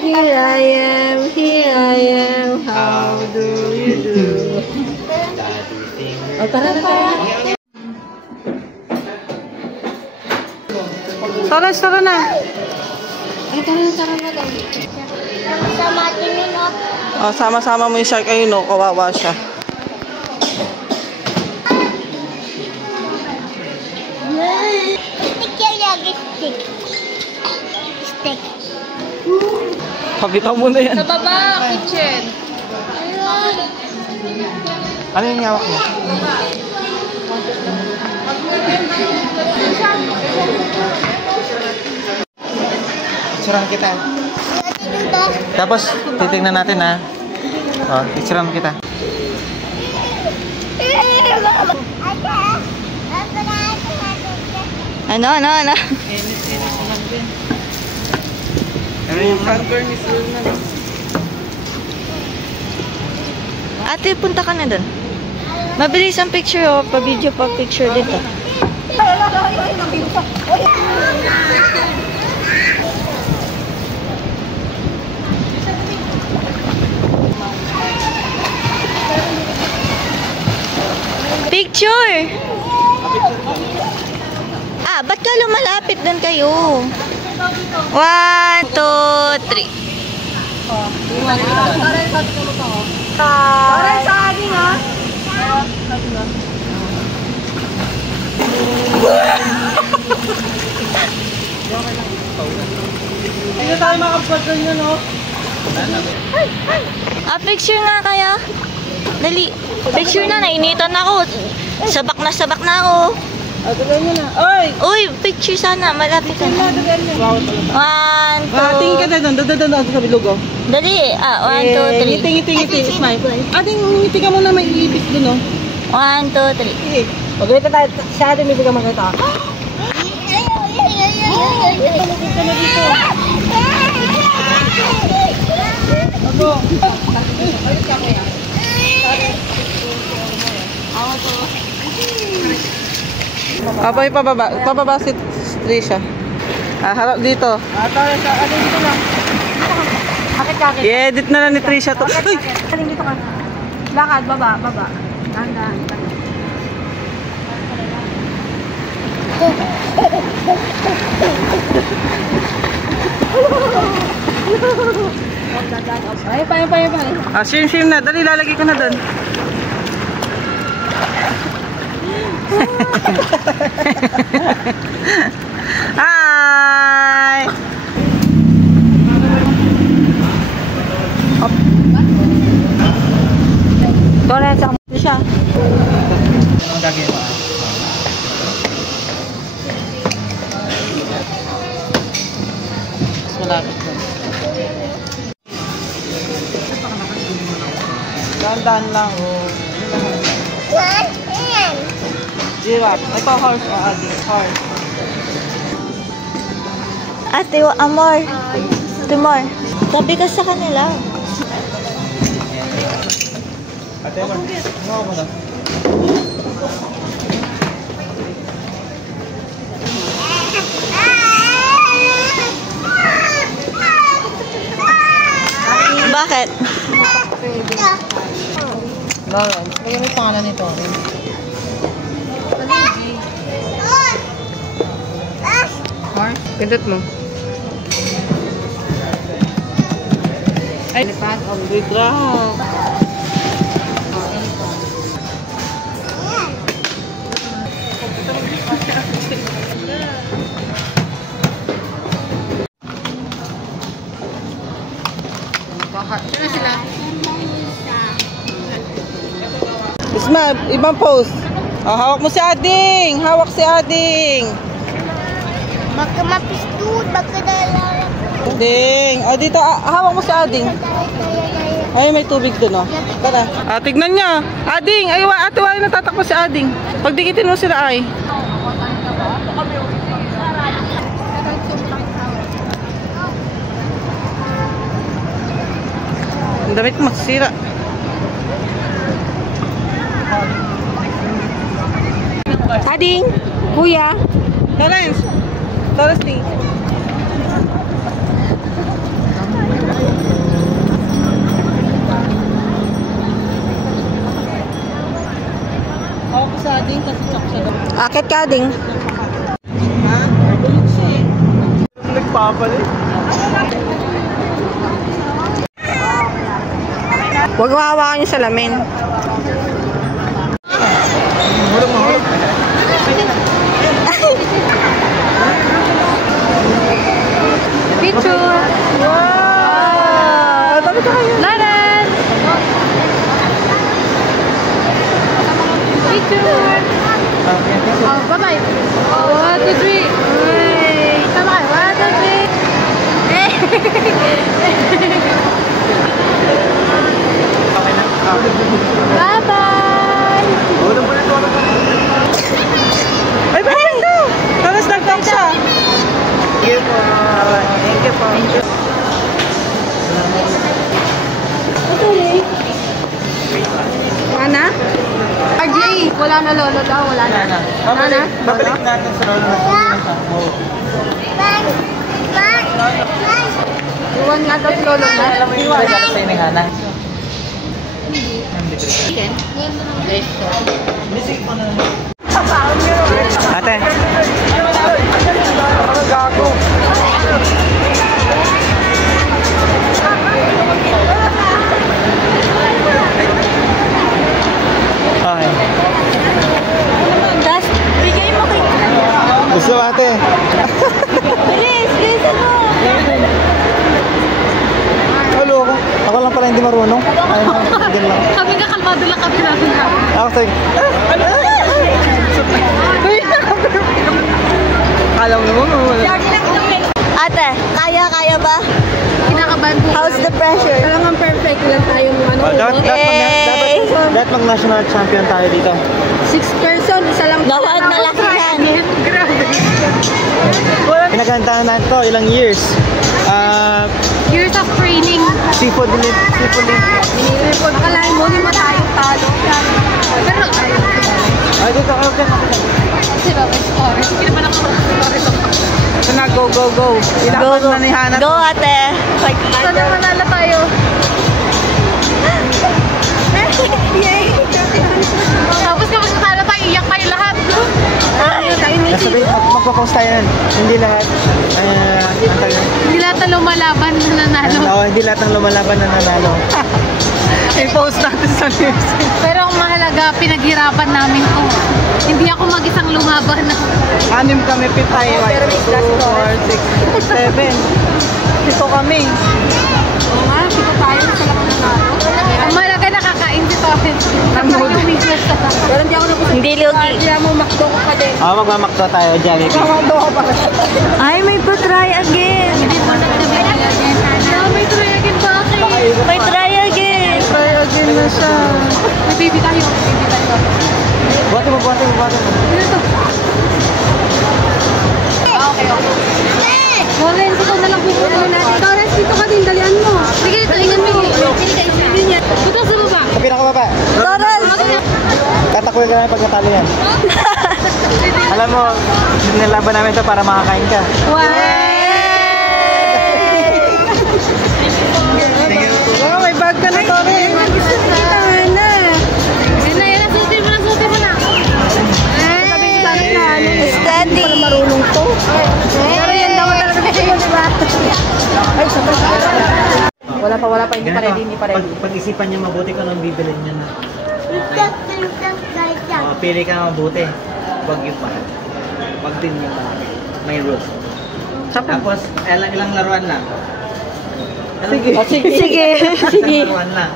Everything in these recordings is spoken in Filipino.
Here I am, how do you do? O, tara na tayo. Tara na. Ay, tara na. Sama-sama din yun, oh. O, sama-sama mo yung shark. Ayun, o, kawawa siya. Stick yan lagi, stick. Pabitaw mo na yan. Sa baba, kitchen. Ayun. Ano yung hawak mo? Picturean kita. Tapos, titignan natin ha. O, picturean kita. Ano? Ano yung sunburn is real na. Ate, punta ka na dun. Mabilis ang picture o. Pa-video pa picture dito. Picture! Ah, ba't ka lumalapit doon kayo? 1, 2, 3. Para sa akin, ha? Hindi tayo makapag ganyan, no? Ah, picture nga kaya. Dali. Picture na, nainitan ako. Sabak na ako. Agad mo na. Oy! Uy, picture sana. Malapit ka na. 1, 2. Tingin ka na doon. Doon sa bilog, oh. Dali. 1, 2, 3. Ngiti. Smile. Ating ngiti ka muna, may ilipis doon, oh. 1, 2, 3. Magkita tayo. Siya atin may bigyan magkita. Abay, pababa si Trisha. Harap dito. Dito lang. Akit. I-edit na lang ni Trisha to. Aling dito ka. Lakad, baba. Dahan. Ay, pa. Shim na. Dali, lalagay ko na doon. Hi! Tara, sa siya. Ang gagawin mo. Malapit doon. Dahan lang. Giraffe. Ito horse o adi. Horse. Ate, amor. Timor. Sabi ka sa kanila. Ate, ano mo na? Bakit? Lawrence. Kaya may pangalan nito. Horse? Pindot mo. Ay, elephant. Ang bigla. Sino sila? Isma, ibang pose. Hawak mo si Ading. Hawak si Ading. Magkamapistod, magkadala. Ading. O dito, hawak mo si Ading. Ay, may tubig doon, oh. Tara. Tignan niya. Ading, ay, ate, wala natatakbo si Ading. Pagdikitin mo sila, ay. Ang damit mo, masisira. Ading, kuya. Lawrence. Akit ka, Ading. Nagpapalit. Huwag mahawakan yung salamin. Picture! Wow! Dami ka kayo. Laran! Picture! Oh, bye-bye. 1, 2, 3. Hey! Tama kayo. 1, 2, 3. Bye-bye! Ay, bakit ito? Tapos nag-talk siya. Thank you po. Thank you po. Ana? RJ, wala na lolo daw. Wala na. Wala na? Babalik natin sa lolo na Iwan nga daw si lolo na. alam mo yung regalo sa'yo ng Hana? Ate. Okay. Das, bigay mo kay... Gusto mo, ate? Bilis, bilisan mo. Halo ako. Ako lang pala hindi marunong. Ayun lang. Din lang. Kami nga kalmado lang kami natin. Ako sa'yo. Alam mo naman. Ate, kaya ba? Kinakabahan po. How's the pressure? Talagang perfect lang tayong ano. Dapat mag-national champion tayo dito. 6 person, isa lang. Lahat malaki yan. Grabe. Pinagandahan natin to ilang years. Years of training. Seafood ulit. Akalain mo, hindi mo tayo talo. Pero tayo. Ay, dito. Okay. Kasi ba, may score. Hindi naman ako mag-score. Ito na, go, go, go. Ilaban na ni Hana. Go, ate. Sana manala tayo. Yay! Tapos kapag natalo tayo, iyak tayo lahat. Sabi, magpapost tayo nun. Hindi lahat. Hindi lahat na lumalaban na nanalo. Hindi lahat ng lumalaban na nanalo. I-post natin sa news. Pero ang mahalaga, pinaghirapan namin to. Hindi ako mag-isang lumaban. 6 kami, pitay. 1, 2, 4, 6, 7. 7 kami. Oo nga, pito tayo sa lahat nanalo. Ang mahalaga, nakakain si Torren. Pero hindi ako napusap. Hindi lugi. Kaya mo, makdo ko pa din. Magmamakto tayo, Jollibee. Ay, may pa-try again. Hindi mo nagsabihan. May try again ba? May try again. Try again na siya. May baby tayo. Buhati mo. Ano to? Okay. Lawrence, ikaw na lang pupunta natin. Lawrence, dito ka din. Dalian mo. Sige, talingan mo. Dito sa baba. Sa pinakababa. Total. Tatakwil ka namin pag natalo yan. Alam mo, nilalaban namin ito para makakain ka. Oh, may bag ka na, Tori. Steady. Marunong to. Pero yan daw talaga kasi yun, diba? Wala pa, hindi pa ready, Pag-isipan niya mabuti kung anong bibilin niya na. Pili ka mabuti. Huwag yung mahal. Huwag din yung may roof. Tapos, ilang laruan lang. Sige. Isang laruan lang.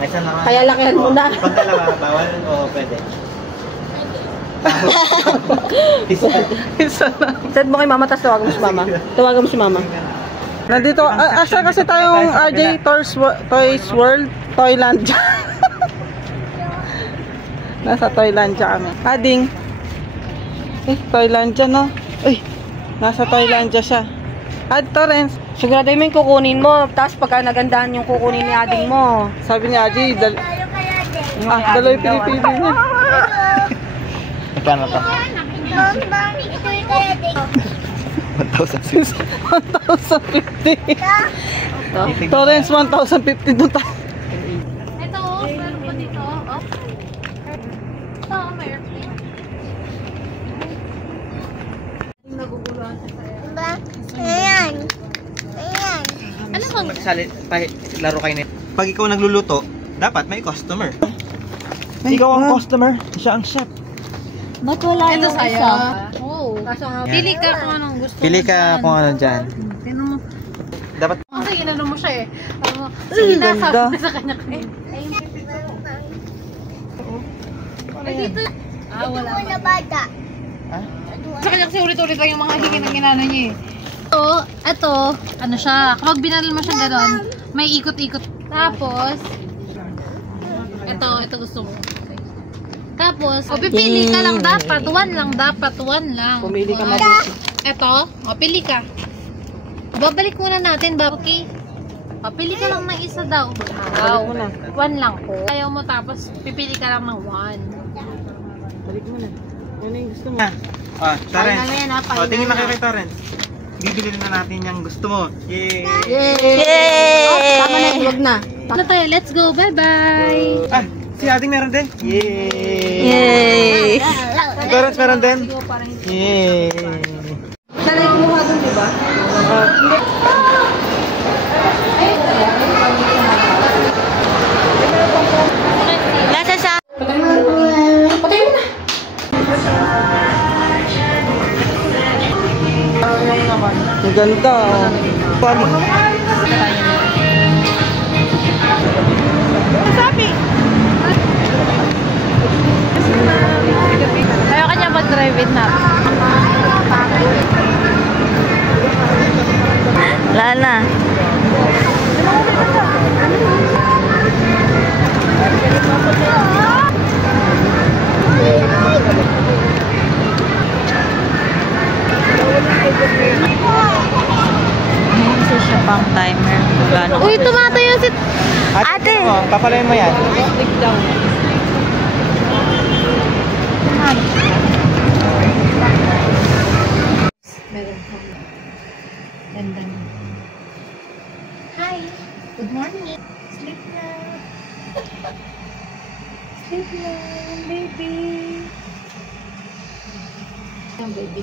Isang laruan. Kaya lakihan mo na. Pag dalawa, bawal o pwede? Isa na. Said mo kay mama, tapos tawagan mo si mama. Tawagan mo si mama. Nandito, asa kasi tayong RJ Toys World, Toylandia. Nasa Toylandia kami. Ading. Toylandia, no? Nasa Toylandia siya. Torrance. Sigurado mo yung kukunin mo. Tapos pagka nagandahan yung kukunin ni ading mo. Sabi ni Ading, daloy pinipili niya. Magkano to? 1,050. 1,050. Torrance, 1,050 doon tayo. Ito, meron pa dito. Ito, may airplane. laro kayo nito. Pag ikaw nagluluto, dapat may customer. Ikaw ang customer, siya ang chef. Ba't wala yung isa? Oo. Yan. Pili ka kung anong gusto mo. Pili ka kung ano dyan. Sino mo? Dapat Kasi inano mo siya eh. Sige na, sabi ganda. ko sa kanya kayo. Ay, dito. Wala pa. Sa kanya kasi ulit-ulit lang yung mga hingin ng ginano niya eh. Ito, ano siya, kapag binalal mo siya gano'n, may ikot-ikot. Tapos, ito gusto mo. Tapos, pipili ka lang dapat, one lang. Pumili ka mabuti. Ito, pili ka. Babalik muna natin, okay? Pili ka lang ng isa daw. Balik mo na. One lang po. Ayaw mo tapos pipili ka lang ng one. Balik mo na. Ano yung gusto mo? Terence. Final na yan, final Tingin na na. kayo kay Terence. Bibili na natin yung gusto mo. Yay! Yay! Tama na, huwag na. Ano tayo? Let's go. Bye-bye. Si Ading meron din. Yay! Yay! Si Terence meron din. Yay! Sanay kumuha dun, di ba? Nasa sa... Ang ganda. Pali. Ayaw ka niya mag-drive in na. Wala na. Isa siya pang timer. Wala na. Uy, tumatayo si... Ate! Papalayin mo yan. Click down. Ganda niya. Hi! Good morning! Sleep na! Sleep na, baby! Yung baby.